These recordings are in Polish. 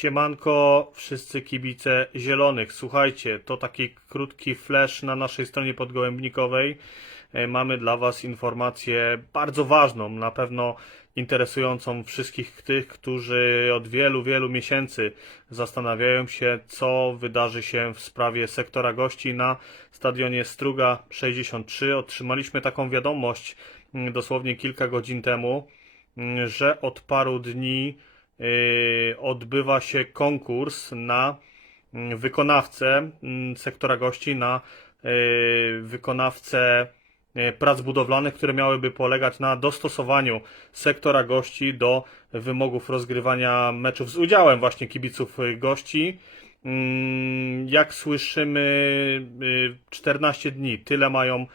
Siemanko, wszyscy kibice zielonych. Słuchajcie, to taki krótki flash na naszej stronie podgołębnikowej. E, Mamy dla Was informację bardzo ważną, na pewno interesującą wszystkich tych, którzy od wielu, wielu miesięcy zastanawiają się, co wydarzy się w sprawie sektora gości na stadionie Struga 63. Otrzymaliśmy taką wiadomość mm, dosłownie kilka godzin temu, mm, że od paru dni odbywa się konkurs na mm, wykonawcę mm, sektora gości, na yy, wykonawcę yy, prac budowlanych, które miałyby polegać na dostosowaniu sektora gości do wymogów rozgrywania meczów z udziałem właśnie kibiców gości. Mm, Jak słyszymy, yy, 14 dni, tyle mają,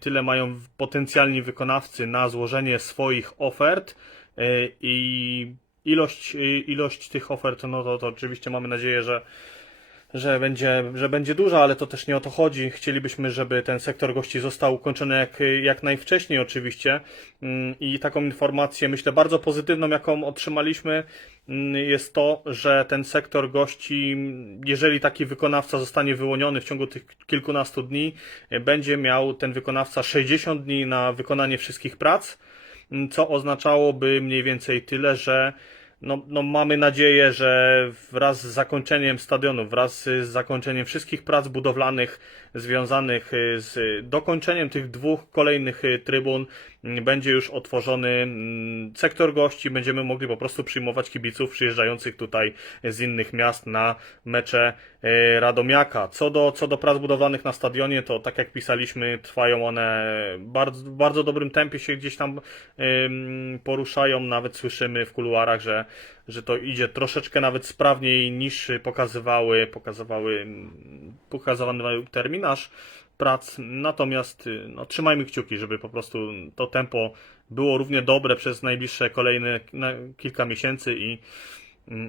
tyle mają potencjalni wykonawcy na złożenie swoich ofert i ilość, y, ilość tych ofert, no to, to oczywiście mamy nadzieję, że, że będzie, że będzie duża, ale to też nie o to chodzi. Chcielibyśmy, żeby ten sektor gości został ukończony jak, jak najwcześniej oczywiście. Mm, I taką informację, myślę, bardzo pozytywną, jaką otrzymaliśmy, mm, jest to, że ten sektor gości, jeżeli taki wykonawca zostanie wyłoniony w ciągu tych kilkunastu dni, będzie miał ten wykonawca 60 dni na wykonanie wszystkich prac co oznaczałoby mniej więcej tyle, że no, no mamy nadzieję, że wraz z zakończeniem stadionu, wraz z zakończeniem wszystkich prac budowlanych związanych y, z dokończeniem tych dwóch kolejnych y, trybun będzie już otworzony mm, sektor gości, będziemy mogli po prostu przyjmować kibiców przyjeżdżających tutaj z innych miast na mecze y, Radomiaka. Co do, co do prac budowlanych na stadionie, to tak jak pisaliśmy, trwają one bardzo, w bardzo dobrym tempie się gdzieś tam poruszają, nawet słyszymy w kuluarach, że, że to idzie troszeczkę nawet sprawniej niż pokazywały, pokazywały, pokazywany terminarz prac. Natomiast y, no, trzymajmy kciuki, żeby po prostu to tempo było równie dobre przez najbliższe kolejne kilka miesięcy i,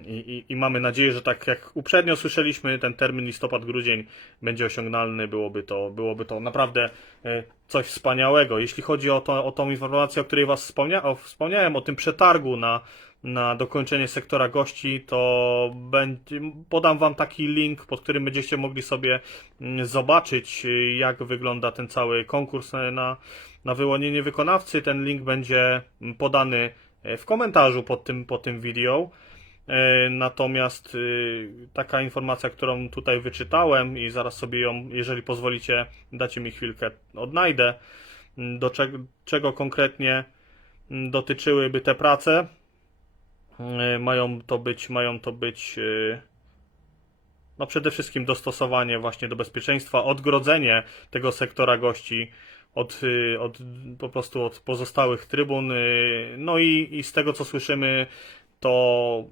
i, i, i mamy nadzieję, że tak jak uprzednio słyszeliśmy, ten termin listopad-grudzień będzie osiągnalny, byłoby to, byłoby to naprawdę e, coś wspaniałego. Jeśli chodzi o, to, o tą informację, o której Was wspomnia, o, wspomniałem, o tym przetargu na, na dokończenie sektora gości, to będzie, podam Wam taki link, pod którym będziecie mogli sobie mm, zobaczyć, y, jak wygląda ten cały konkurs na, na wyłonienie wykonawcy. Ten link będzie mm, podany e, w komentarzu pod tym, pod tym wideo. E, Natomiast y, taka informacja, którą tutaj wyczytałem i zaraz sobie ją, jeżeli pozwolicie, dacie mi chwilkę, odnajdę, m, do czego, czego konkretnie dotyczyłyby te prace. E, Mają to być, mają to być y, no przede wszystkim dostosowanie właśnie do bezpieczeństwa, odgrodzenie tego sektora gości od, y, od po prostu od pozostałych trybun. No i, i z tego co słyszymy, to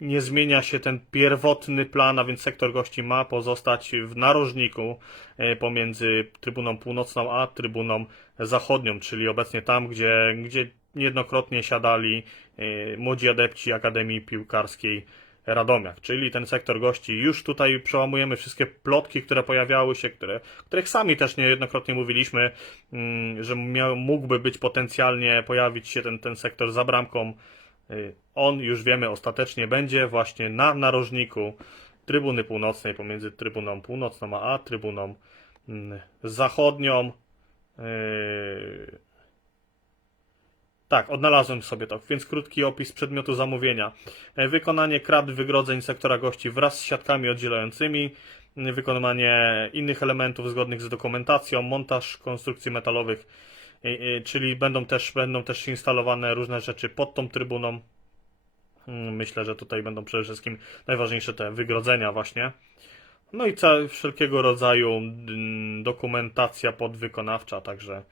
nie zmienia się ten pierwotny plan, a więc sektor gości ma pozostać w narożniku e, pomiędzy trybuną północną a trybuną zachodnią, czyli obecnie tam, gdzie, gdzie niejednokrotnie siadali e, młodzi adepci Akademii Piłkarskiej Radomiak, czyli ten sektor gości. Już tutaj przełamujemy wszystkie plotki, które pojawiały się, które, których sami też niejednokrotnie mówiliśmy, mm, że miał, mógłby być potencjalnie pojawić się ten, ten sektor za bramką. Y, On już wiemy ostatecznie będzie właśnie na narożniku trybuny północnej pomiędzy trybuną północną a trybuną mm, zachodnią. Tak, odnalazłem sobie to, więc krótki opis przedmiotu zamówienia. E, Wykonanie krat wygrodzeń sektora gości wraz z siatkami oddzielającymi, m, wykonywanie innych elementów zgodnych z dokumentacją, montaż konstrukcji metalowych, e, e, czyli będą też, będą też instalowane różne rzeczy pod tą trybuną. Mm, Myślę, że tutaj będą przede wszystkim najważniejsze te wygrodzenia właśnie. No i wszelkiego rodzaju mm, dokumentacja podwykonawcza, także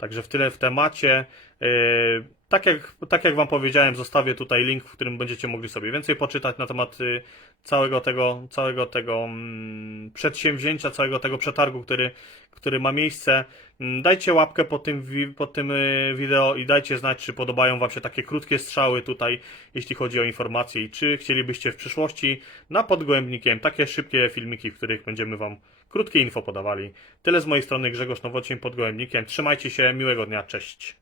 Także w tyle w temacie. Yy, Tak jak, tak jak Wam powiedziałem, zostawię tutaj link, w którym będziecie mogli sobie więcej poczytać na temat y, całego tego, całego tego mm, przedsięwzięcia, całego tego przetargu, który, który ma miejsce. Mm, Dajcie łapkę pod tym, pod tym y, wideo i dajcie znać, czy podobają Wam się takie krótkie strzały tutaj, jeśli chodzi o informacje i czy chcielibyście w przyszłości na podgłębnikiem takie szybkie filmiki, w których będziemy Wam krótkie info podawali. Tyle z mojej strony Grzegorz Nowocin podgołębnikiem. Trzymajcie się, miłego dnia, cześć.